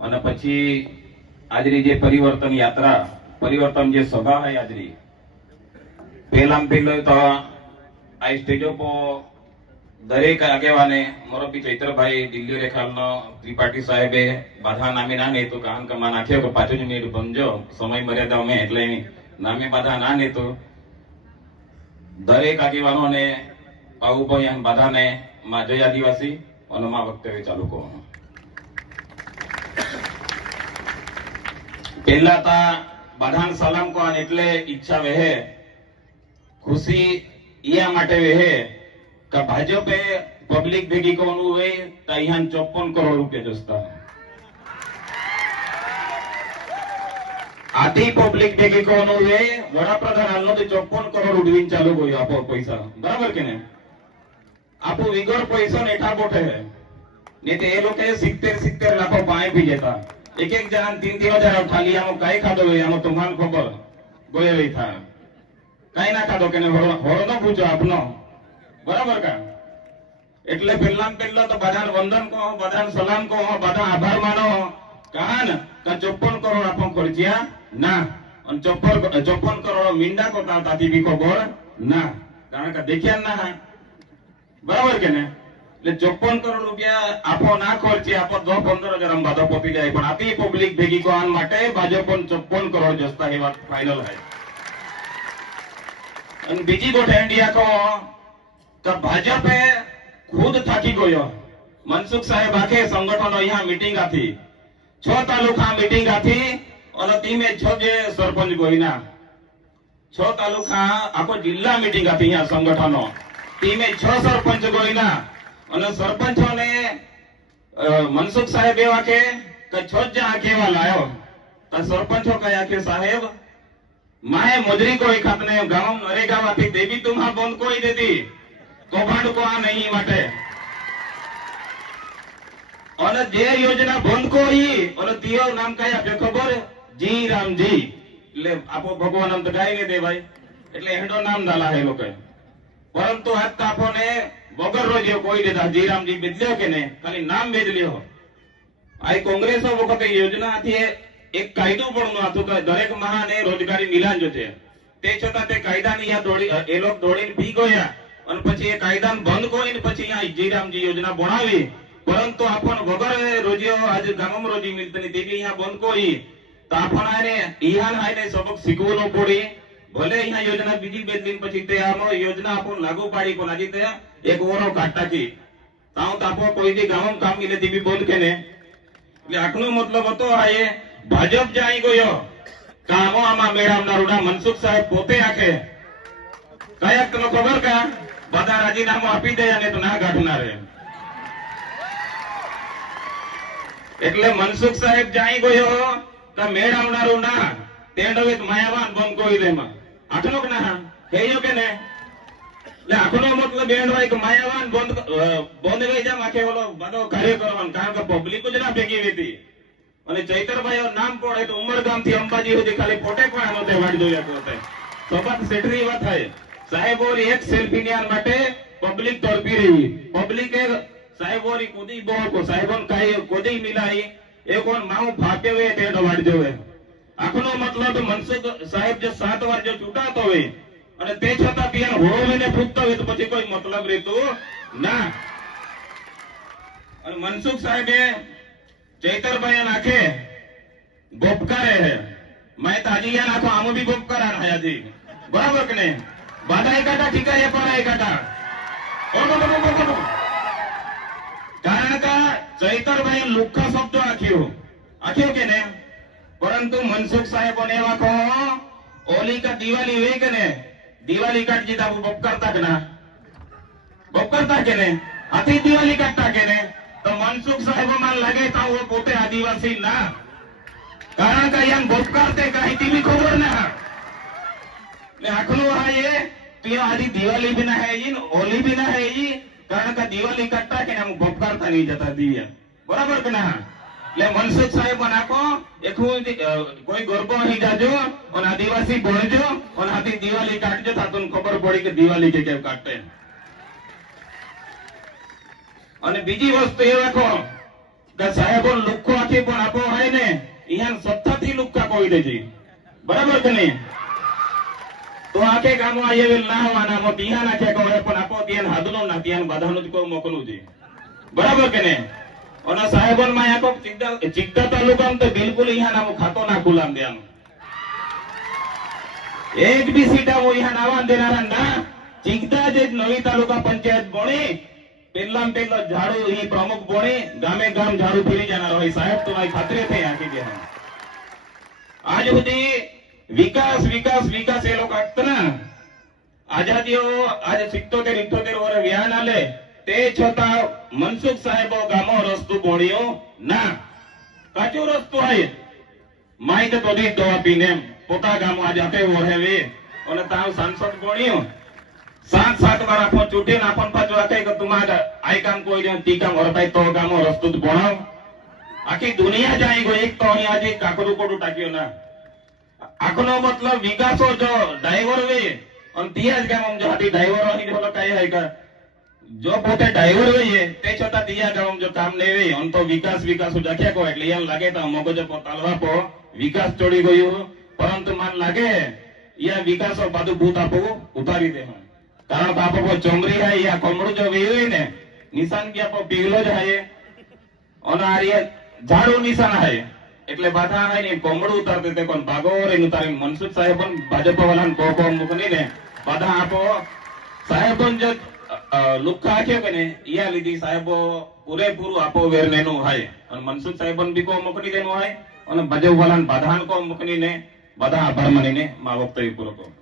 અને પછી આજની જે પરિવર્તન યાત્રા, પરિવર્તન જે સભા હોય આજની, પહેલામાં પહેલું આ સ્ટેજો દરેક આગેવાને મોરબી ચૈત્રભાઈ દિલ્હી રેખાલનો ત્રિપાઠી સાહેબે બાધા નામે ના ને તો કાન કમા નાખ્યો કે પાછો જ મિનિટ બનજો સમય મર્યાદા અમે એટલે નામે બાધા ના ને તો દરેક આગેવાનોને પાઉભાઈ અને બાધાને માં જય આદિવાસી અને માં વક્તવ્ય ચાલુ કહો પહેલા બધાન સલામ કોણ એટલે ઈચ્છા વેહે, ખુશી ઈયા માટે વેહે, કે ભાજપે પબ્લિક ભેગી કોનું હોય તો અહીંયા ચોપન કરોડ રૂપિયા જોસ્તા. આથી પબ્લિક ભેગી કોનું હોય, વડાપ્રધાન હાલનો તો ચોપન કરોડ ઉડવીને ચાલુ ગયો આપો પૈસા. બરાબર કે ને આપો વિગર પૈસા નેઠા બોઠે હે ને તો એ લોકો સિત્તેર સિત્તેર લાખો પાણી પી જતા. એક એક જણા તીન તીન હજાર ખાલી આમાં કઈ ખાધો હોય આમાં તમારે ખબર. ગોયે લઈ થા. કઈ ના ખાધો કે હોળો હોરો પૂછો આપનો બરાબર કા? એટલે પહેલા પહેલા તો બધાને વંદન કહો, બધાને સલામ કહો, બધા આભાર માનો. કાન, કે ચોપન કરોડ આપણ ખર્ચ્યા ના. અને ચોપન ચોપન કરોડ મીંડા કોતા તાથી બી ખબર ના. કારણ કે દેખ્યા ના બરાબર કે ને? એટલે ચોપન કરોડ રૂપિયા આપો ના ખર્ચી આપો દો પંદર હજાર આમ બાધો પોતી જાય. પણ આપી પબ્લિક ભેગી કોણ માટે? ભાજપ ચોપન કરોડ જસ્તા એ વાત ફાઇનલ હે અને બીજી ગોઠ ઇન્ડિયા કહો તો ભાજપે ખુદ થાકી ગયો. મનસુખ સાહેબ આખે સંગઠનો અહીંયા મીટિંગ આથી છ તાલુકા મીટિંગ આથી અને ટીમે છ જે સરપંચ ગોઈના. છ તાલુકા, આખો જિલ્લા મીટિંગ હતી અહીંયા સંગઠનો. ટીમે છ સરપંચ ગોઈના. અને સરપંચોને મનસુખ સાહેબ એવા કે છ જ જણા કેવા લાયો? તો સરપંચો કયા કે, સાહેબ, માએ મજરી કોઈ ખાતને ગામ નરેગામાંથી દેવી તુમા બંધ કોઈ દેતી. કૌભાંડ કો આ નહીં માટે. અને જે યોજના બંધ કોઈ અને તીઓ નામ કયા કે ખબર? જી રામજી એટલે આપો ભગવાન આમ તો ગાઈ ને દે ભાઈ. એટલે હેડો નામ ના હે લોકો પરંતુ આજ તો આપણને વગર રોજ્યો કોઈ દેતા જીરામજી બદલ્યો કે નહીં, ખાલી નામ બદલ્યો આ કોંગ્રેસ વખતે યોજના હતી, એક કાયદો પણ નહોતું કે દરેક મહાને રોજગારી નિલાંજ છે તે છતાં તે કાયદાની યા દોડી એ લોકો દોડીને પી ગયા અને પછી એ કાયદાને બંધ કરીને પછી અહીંયા જીરામજી યોજના બનાવી. પરંતુ આપણ વગર રોજ્યો આજે ગામમાં રોજી મિલતી નથી તેવી અહીંયા બંધ કરી. તો આપણ આને ઈહાન આને સબક શીખવું ન પડી. ભલે અહીંયા યોજના બીજી બે દિન પછી તે આમાં યોજના આપણ લાગુ પાડી પણ આજે એક ઓરો કાઢતા કી તાવ તાપો, કોઈ દી ગામમાં કામ મિલે તે બી બોલ કે ને એટલે આખનો મતલબ હતો આ એ, ભાજપ જાઈ ગયો કામો આમાં મેળવનાર ઉડા મનસુખ સાહેબ પોતે આખે. કયાક તને ખબર કા? બધા રાજીનામું આપી દે અને તો ના કાઢનાર એમ. એટલે મનસુખ સાહેબ જાઈ ગયો, તો મેળ આવનારું ના તેંડવિત માયાવાન બંધ કોઈ દેમાં મતલબ એમ હોય કે માયાવાન બંધ અ, બંધ ગઈ જામ આખે ઓલો બધો કાર્ય કરવાનું. કારણ કે પબ્લિક જ ના ભેગી હતી અને ચૈતરભાઈ નામ પડે તો ઉમરગામથી અંબાજી સુધી ખાલી ફોટે પણ આનો તે વાડી જોયા કરતે સબાત સેઠરી વાત થાય. સાહેબોરી એક સેલ્ફી નિયાન માટે પબ્લિક તડપી રહી. પબ્લિક એ સાહેબોરી કુદી બહુ કો સાહેબોન કાઈ કુદી મિલાઈ. એ કોણ માઉ ભાગ્ય વે તે વાડી આખનો મતલબ મનસુખ સાહેબ જે સાત વાર જો ચૂંટાતો હોય, અને તે છતાં પિયાન હોળવીને ફૂટતો હોય, તો પછી કોઈ મતલબ રહેતો ના. અને મનસુખ સાહેબે ચૈતરભાઈ નાખે, ગોપકારે હે. મેં તાજી યાર આખો આમ બી ગોપકારા નાયાજી બરાબર કે નહીં? બાધા એકાટા ઠીકા એ પણ એકાટા કારણ કે ચૈતરભાઈ લુખ્ખા શબ્દો આખ્યો. આખ્યો કે નહીં? પરંતુ મનસુખ સાહેબોને એવા કહો ઓલિકા દિવાળી વે કે ને? દિવાળી કાટ જીતા બપ કરતા કે ના? બપ કરતા કે ને? આથી દિવાળી કાટતા કે ને? તો મનસુખ સાહેબોમાં લાગે તા હું પોતે આદિવાસી ના. કારણ કે યંગ બપ કરતે કાઈ તીવી ખબર ના. ને આખલું આ એ ત્યાં આધી દિવાળી બી ના હે ઈ હોલી બી ના હે ઈ. કારણ કે દિવાળી કાટતા કે ને હું બપ કરતા નહીં જતા દિવ્યા. બરાબર કે ના? એટલે મનસુખ સાહેબ નાખો એકલું કોઈ ગરબો અહીં જાજો, અને આદિવાસી ભણજો, અને આથી દિવાળી કાઢજો તા તમને ખબર પડી કે દિવાળી કે કેમ કાઢતે. અને બીજી વસ્તુ એ રાખો કે સાહેબો લુખ્ખો આખી પણ આપો ihan સત્તાથી લુક્કા કોઈ દેજી બરાબર કે નહીં? તો આખે ગામમાં આયે ના હોવાના મો તિહાન આખે કહે પણ આપો ત્યાં હાદનો ના ત્યાં બધાનું જ કોઈ મોકલું છે બરાબર કે નહીં? અને સાહેબનમાં આખો ચિકદા તાલુકા તો બિલકુલ અહીંયા નામ ખાતો ના ખુલામ દેવાનું. એક બી સીટા હું અહીંયા નાવા દેનારા ના ચિકદા જે નવી તાલુકા પંચાયત બોણી પેલા પેલો ઝાડુ ઈ પ્રમુખ બોણી ગામે ગામ ઝાડુ ફેરી જનાર હોય. સાહેબ તો ખાતરી થઈ આખી ગયા આજ સુધી વિકાસ વિકાસ વિકાસ એ લોકો આગતા ના. આઝાદીઓ આજે સિત્તોતેર ઇઠ્ઠોતેર વર્ષ વ્યાન આલે. તે છતાં મનસુખ સાહેબો ગામો રસ્તો બોળ્યો ના. કાચો રસ્તો હોય. માહિતી તો દી દવા પીને પોતા ગામો આજે આપે વહે અને તાવ સાંસદ બોણ્યો સાત સાત વાર આપણ ચૂંટી નાખો પાછું રાખે કે તુમાર આઈ કામ કોઈ જાય તી કામ વરતાય તો ગામો રસ્તો જ ભણાવ આખી દુનિયા જાય ગયો એક તો અહીંયા આજે કાકરું કોડું ટાક્યો ના. આખનો મતલબ વિકાસો જો ડ્રાઈવર વે. અને ત્યાં જ ગામ જો હાથી ડ્રાઈવર અહીં જો કઈ હોય કે જો પોતે ડ્રાઈવર હોઈએ, તે છતાં ત્યાં ગામ જો કામ નહીં વે અને તો વિકાસ વિકાસ જખ્યા કહો, એટલે એમ લાગે તો મગજો પર તાલવા પો. વિકાસ ચોડી ગયું, પરંતુ મન લાગે, યા વિકાસ બાજુ ભૂત આપો, ઉતારી દે કારણ કે આપો ચમરી હાય, યા કોમડું જો વે હોય ને, નિશાન કે આપો પીગલો જ હાય. અને આ ઝાડુ નિશાન હાય. એટલે બાધા હાય ને કોમડું ઉતારતે તે કોણ ભાગો રે ઉતારી મનસુખ સાહેબ પણ ભાજપ વાળાને કો કો મૂકની ને બાધા આપો. સાહેબ જો કે ને યા લીધી સાહેબો પૂરેપૂરું આપો વેર નેનું હાય. અને મનસુખ સાહેબ બી કો મોકલી દેનું હાય. અને ભજવવાલાન બધાન કો મોકલીને બધા આભાર માનીને મા વક્તવ્ય પૂરો કરો.